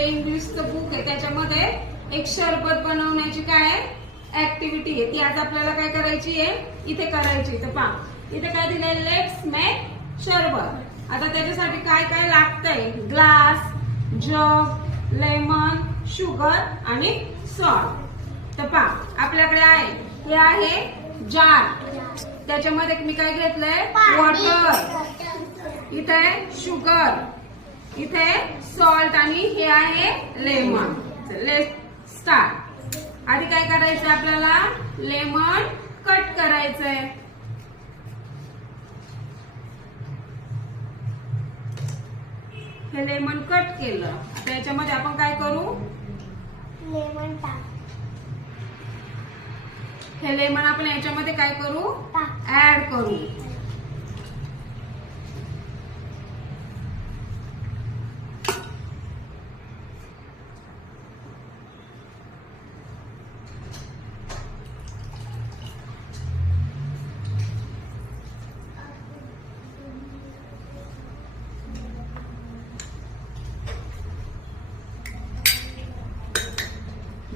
जे इंग्लिशचं बुक आहे त्याच्यामध्ये एक शरबत बनवण्याची काय ऍक्टिव्हिटी आहे, ती आज आपल्याला काय करायची आहे, इथे करायची. तर पहा इथे काय दिलंय, लेट्स मेक शरबत. आता त्याच्यासाठी काय काय लागतंय, ग्लास, जग, लेमन, शुगर आणि सॉल्ट. तर पहा आपल्याकडे आहे, हे आहे जार, त्याच्यामध्ये मी काय घेतलंय, वॉटर, इथे शुगर, इथे सॉल्ट आणि हे आहे लेमन. Let's start. आधी काय करायचं आपल्याला, लेमन कट करायचंय. हे लेमन कट केलं. आता याच्यामध्ये आपण काय करू, लेमन टाक. हे लेमन आपण याच्यामध्ये काय करू, ऍड करू.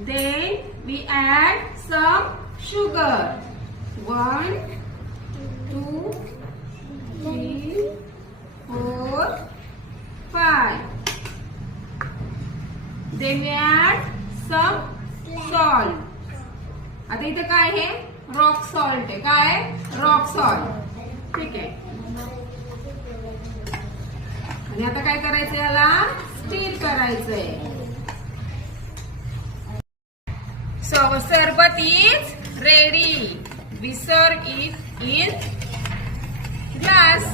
Then we add some sugar. 1, 2, 3, 4, 5. Then we add some salt. आता इथे काय आहे, रॉक सॉल्ट आहे. काय, रॉक सॉल्ट. ठीक आहे. आणि आता काय करायचं, याला स्टीर करायचंय. So our sarbat is ready. We serve it in glass.